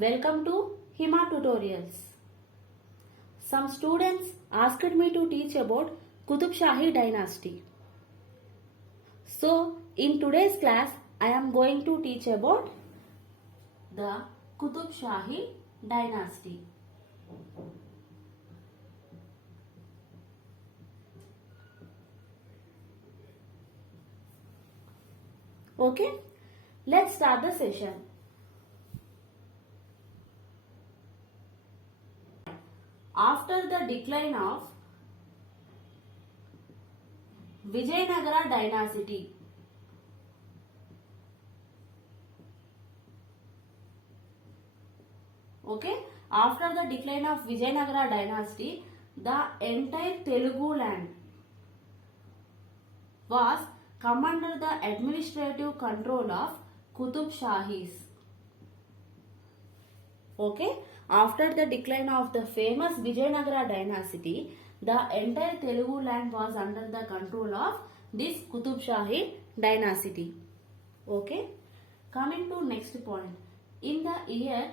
Welcome to Hima Tutorials. Some students asked me to teach about Qutub Shahi dynasty. So, in today's class, I am going to teach about the Qutub Shahi dynasty. Okay, let's start the session. After the decline of Vijayanagara dynasty, after the decline of Vijayanagara dynasty, the entire Telugu land was come under the administrative control of Qutub Shahis. After the decline of the famous Vijayanagara dynasty, the entire Telugu land was under the control of this Qutub Shahi dynasty. Coming to next point. In the year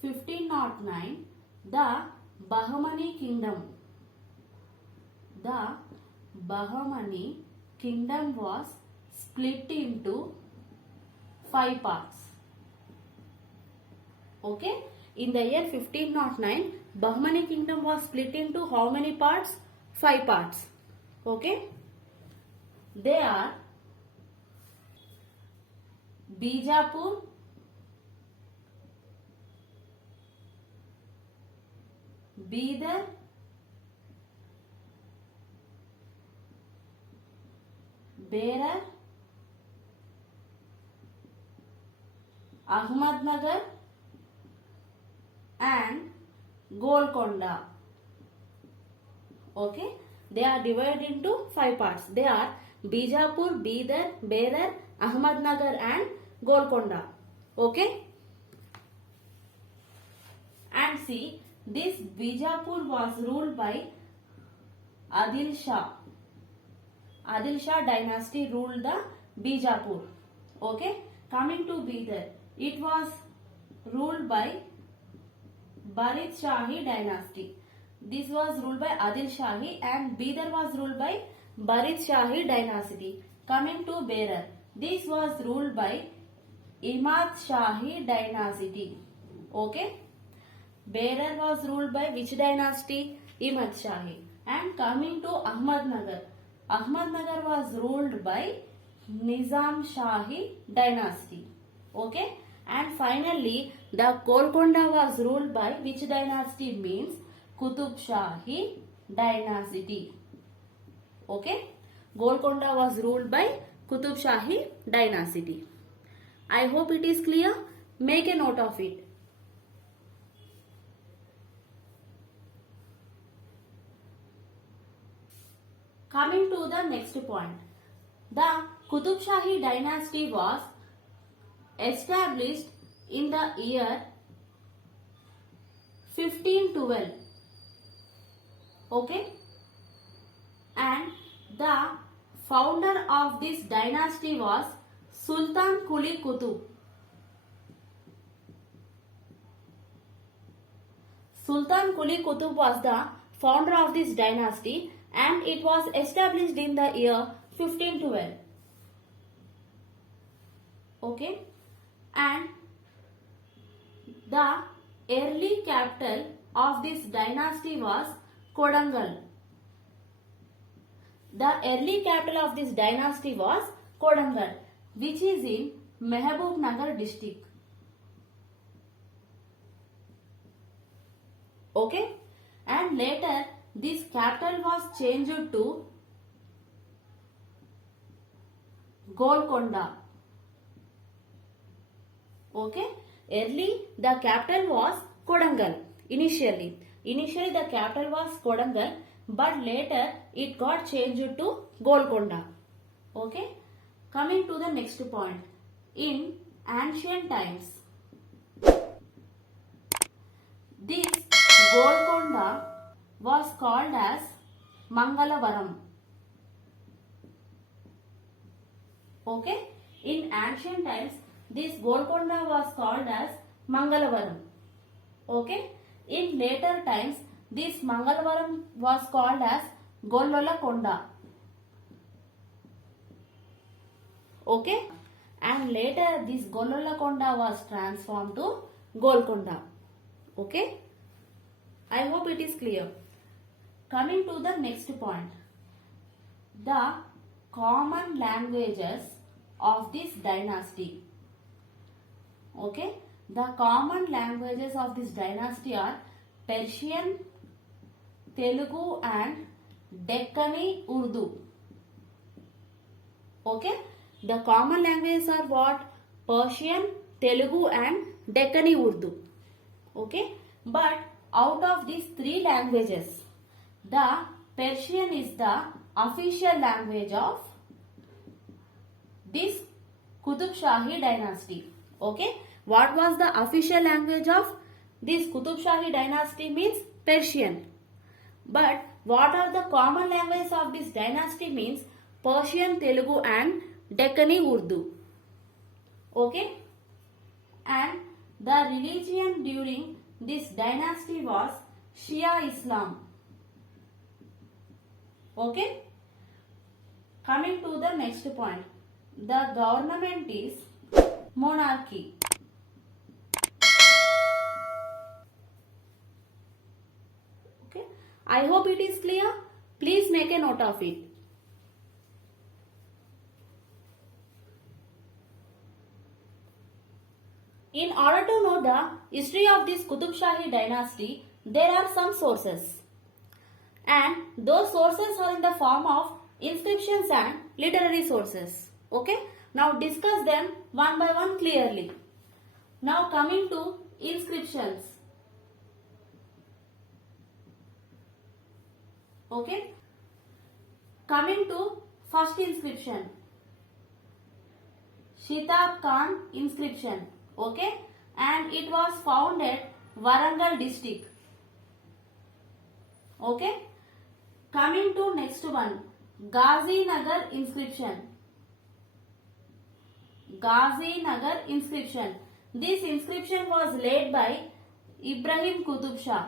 1509, the Bahmani kingdom was split into 5 parts. In the year 1509, Bahmani kingdom was split into how many parts? 5 parts. They are Bijapur, Bidar, Berar, Ahmednagar and Golconda. They are divided into 5 parts. They are Bijapur, Bidar, Berar, Ahmednagar and Golconda. And see, this Bijapur was ruled by Adil Shah. Adil Shah dynasty ruled the Bijapur. Coming to Bidar, it was ruled by Barid Shahi dynasty. This was ruled by Adil Shahi and Bidar was ruled by Barid Shahi dynasty. Coming to Berar, this was ruled by Imad Shahi dynasty. Berar was ruled by which dynasty? Imad Shahi. And coming to Ahmednagar, Ahmednagar was ruled by Nizam Shahi dynasty. And finally, the Golconda was ruled by which dynasty? Means Qutub Shahi dynasty. Golconda was ruled by Qutub Shahi dynasty. I hope it is clear. Make a note of it. Coming to the next point. The Qutub Shahi dynasty was established in the year 1512. And the founder of this dynasty was Sultan Quli Qutub. Sultan Quli Qutub was the founder of this dynasty and it was established in the year 1512. And the early capital of this dynasty was Kodangal. The early capital of this dynasty was Kodangal, which is in Mehboob district. And later this capital was changed to Golconda. Early the capital was Kodangal. Initially the capital was Kodangal, but later it got changed to Golconda. Coming to the next point. In ancient times, this Golconda was called as Mangalavaram. In ancient times, this Golconda was called as Mangalavaram. Okay. In later times, this Mangalvaram was called as Gollola Okay. And later this Gollola was transformed to Golconda. Okay. I hope it is clear. Coming to the next point. The common languages of this dynasty. Okay. The common languages of this dynasty are Persian, Telugu and Deccani Urdu. Okay. The common languages are what? Persian, Telugu and Deccani Urdu. Okay. But out of these three languages, the Persian is the official language of this Qutub Shahi dynasty. Okay. What was the official language of this Qutub Shahi dynasty means Persian. But what are the common languages of this dynasty means Persian, Telugu and Deccani Urdu. Okay. And the religion during this dynasty was Shia Islam. Okay. Coming to the next point. The government is monarchy. Okay. I hope it is clear. Please make a note of it. In order to know the history of this Qutub Shahi dynasty, there are some sources. And those sources are in the form of inscriptions and literary sources. Okay. Now discuss them one by one clearly. Now coming to inscriptions. Okay. Coming to first inscription. Shitab Khan inscription. Okay. And it was found at Warangal district. Okay. Coming to next one. Ghazi Nagar inscription. Ghazi Nagar inscription. This inscription was laid by Ibrahim Qutub Shah.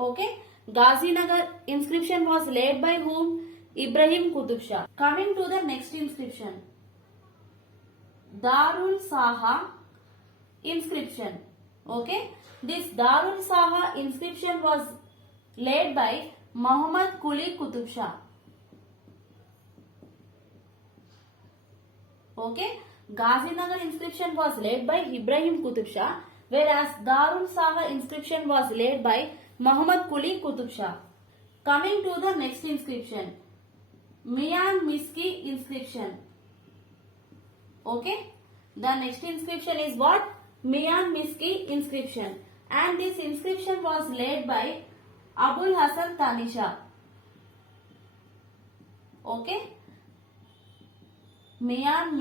Okay. Ghazi Nagar inscription was laid by whom? Ibrahim Qutub Shah. Coming to the next inscription. Darul Saha inscription. Okay. This Darul Saha inscription was laid by Muhammad Quli Qutub Shah. Okay. Ghazi Nagar inscription was laid by Ibrahim Qutub Shah, whereas Darul Saha inscription was laid by Muhammad Quli Qutub Shah. Coming to the next inscription. Mian Miski inscription. Okay. The next inscription is what? Mian Miski inscription. And this inscription was laid by Abul Hasan Tanisha. Okay. Mian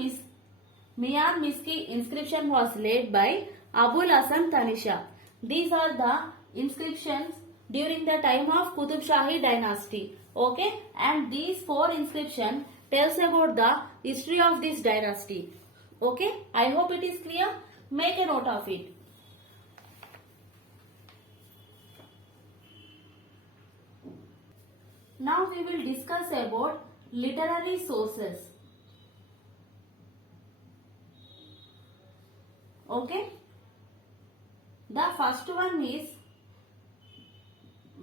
Miski inscription was laid by Abul Hasan Tanisha. These are the inscriptions during the time of Qutub Shahi dynasty. Okay. And these four inscriptions tells about the history of this dynasty. Okay. I hope it is clear. Make a note of it. Now we will discuss about literary sources. Okay. The first one is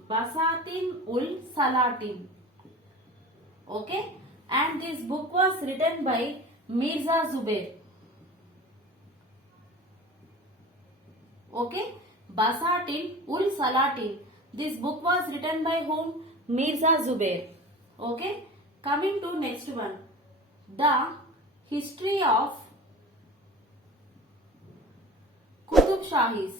Basatin ul Salatin. Okay. And this book was written by Mirza Zubair. Okay. Basatin ul Salatin. This book was written by whom? Mirza Zubair. Okay. Coming to next one. The history of Qutub Shahis.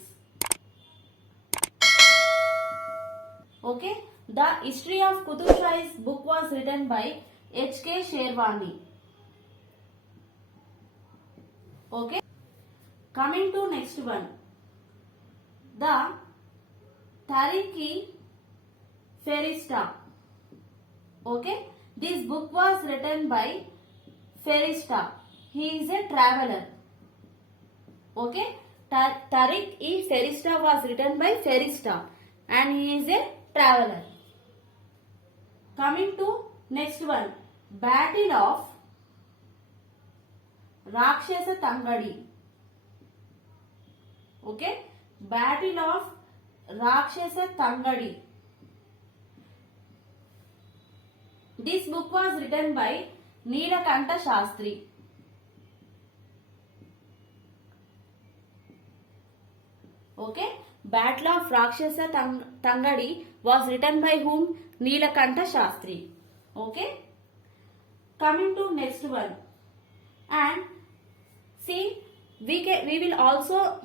Okay. The history of Qutub Shahis book was written by H.K. Sherwani. Okay. Coming to next one. The Tarikh-i Ferista. Okay. This book was written by Ferista. he is a traveler. Okay, Tariq-e-Ferishta was written by Ferishta and he is a traveler. Coming to next one, Battle of Rakshasa Tangadi. Okay, Battle of Rakshasa Tangadi. This book was written by Neelakanta Shastri. Okay, Battle of Rakshasa Tangadi was written by whom? Neelakanta Shastri. Okay, coming to next one, and see, we will also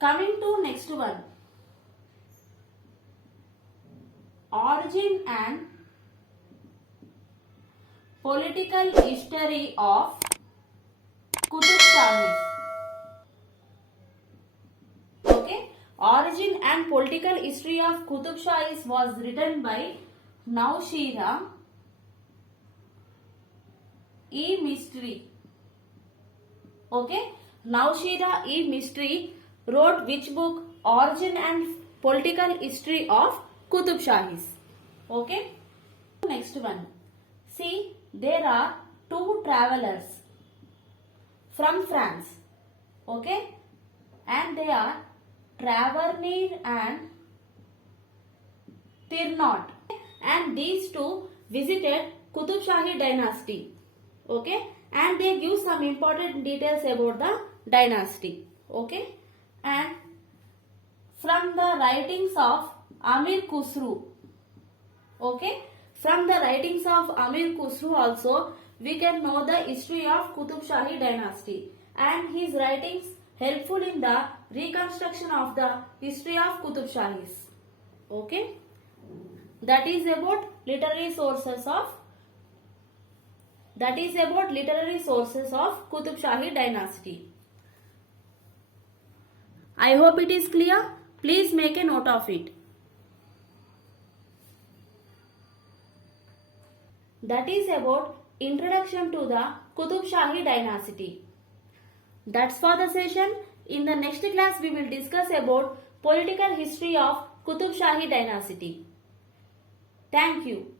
coming to next one, origin and political history of Qutub Shahis. Okay, origin and political history of Qutub Shahis was written by Naushira E Mistry. Okay, Naushira E Mistry wrote which book? Origin and political history of Qutub Shahis. Okay, next one. See, there are two travelers from France. Okay, and they are Tavernier and Ternat, and these two visited Qutub Shahi dynasty. Okay, and they give some important details about the dynasty. Okay, and from the writings of Amir Khusru. Okay, from the writings of Amir Khusru also we can know the history of Qutub Shahi dynasty, and his writings helpful in the reconstruction of the history of Qutub Shahis. Okay, that is about literary sources of Qutub Shahi dynasty. I hope it is clear. Please make a note of it. That is about introduction to the Qutub Shahi dynasty. That's for the session. In the next class we will discuss about political history of Qutub Shahi dynasty. Thank you.